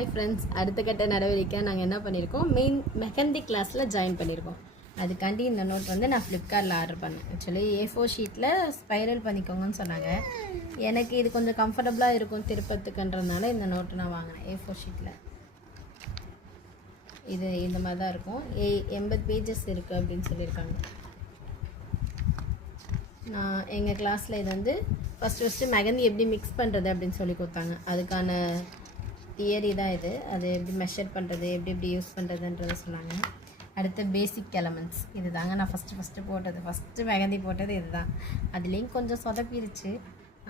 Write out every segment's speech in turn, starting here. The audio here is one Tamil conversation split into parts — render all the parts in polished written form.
ஹாய் ஃப்ரெண்ட்ஸ், அடுத்த கட்ட நடவடிக்கை நாங்கள் என்ன பண்ணியிருக்கோம், மெஹந்தி கிளாஸில் ஜாயின் பண்ணியிருக்கோம். அதுக்காண்டி இந்த நோட் வந்து நான் ஃப்ளிப்கார்ட்டில் ஆர்டர் பண்ணேன். ஆக்சுவலி A4 ஷீட்டில் ஸ்பைரல் பண்ணிக்கோங்கன்னு சொன்னாங்க. எனக்கு இது கொஞ்சம் கம்ஃபர்டபுளாக இருக்கும் திருப்பத்துக்குன்றதுனால இந்த நோட்டு நான் வாங்கினேன். A4 ஷீட்டில் இது இந்த மாதிரி தான் இருக்கும். 80 பேஜஸ் இருக்குது அப்படின்னு சொல்லியிருக்காங்க. நான் எங்கள் கிளாஸில் இது வந்து ஃபஸ்ட்டு மெஹந்தி எப்படி மிக்ஸ் பண்ணுறது அப்படின்னு சொல்லி கொடுத்தாங்க. அதுக்கான தியரி தான் இது. அது எப்படி மெஷர் பண்ணுறது, எப்படி யூஸ் பண்ணுறதுன்றதை சொன்னாங்க. அடுத்து பேசிக் எலமெண்ட்ஸ் இது தாங்க நான் ஃபஸ்ட்டு போட்டது. ஃபஸ்ட்டு மெஹந்தி போட்டது இது தான். அதுலேயும் கொஞ்சம் சொதப்பிடுச்சு,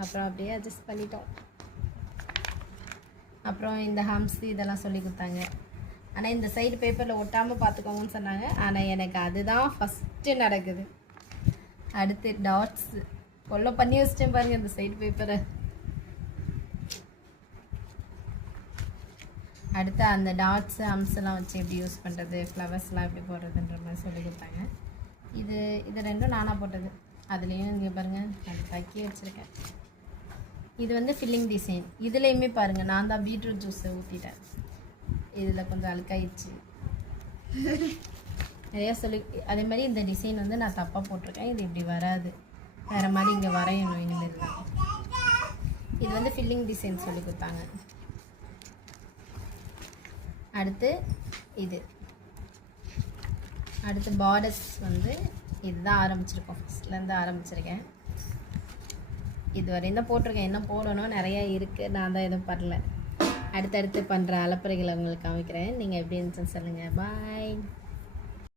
அப்புறம் அப்படியே அட்ஜஸ்ட் பண்ணிட்டோம். அப்புறம் இந்த ஹம்ஸ் இதெல்லாம் சொல்லி கொடுத்தாங்க. ஆனால் இந்த சைடு பேப்பரில் ஒட்டாமல் பார்த்துக்கோங்கன்னு சொன்னாங்க. ஆனால் எனக்கு அதுதான் ஃபஸ்ட்டு நடக்குது. அடுத்து டாட்ஸ் கொல்ல பண்ணி வச்சிட்டேன் பாருங்கள் இந்த சைடு பேப்பரை. அடுத்து அந்த டாட்ஸ் ஹம்ஸ்லாம் வச்சு எப்படி யூஸ் பண்ணுறது, ஃப்ளவர்ஸ்லாம் எப்படி போடுறதுன்ற மாதிரி சொல்லி கொடுத்தாங்க. இது ரெண்டும் நானாக போட்டது. அதுலேயும் இங்கே பாருங்கள் அது தக்கி வச்சுருக்கேன். இது வந்து ஃபில்லிங் டிசைன். இதுலேயுமே பாருங்கள் நான் தான் பீட்ரூட் ஜூஸை ஊற்றிட்டேன். இதில் கொஞ்சம் அழுக்காயிடுச்சு நிறையா சொல்லி. அதே மாதிரி இந்த டிசைன் வந்து நான் தப்பாக போட்டிருக்கேன். இது இப்படி வராது, வேறு மாதிரி இங்கே வரையணும் இனிமேல் தான். இது வந்து ஃபில்லிங் டிசைன் சொல்லி கொடுத்தாங்க. அடுத்து பார்டர்ஸ் வந்து இதுதான் ஆரம்பிச்சிருக்கோம். ஃபஸ்ட்லேருந்து ஆரம்பிச்சிருக்கேன். இது வரையும் தான் போட்டிருக்கேன். என்ன போடணும் நிறையா இருக்குது, நான் தான் எதுவும் பண்ணல. அடுத்தடுத்து பண்ணுற அலப்பறைகளை உங்களுக்கு காமிக்கிறேன். நீங்கள் எப்படி இருந்துச்சுன்னு சொல்லுங்கள். பாய்.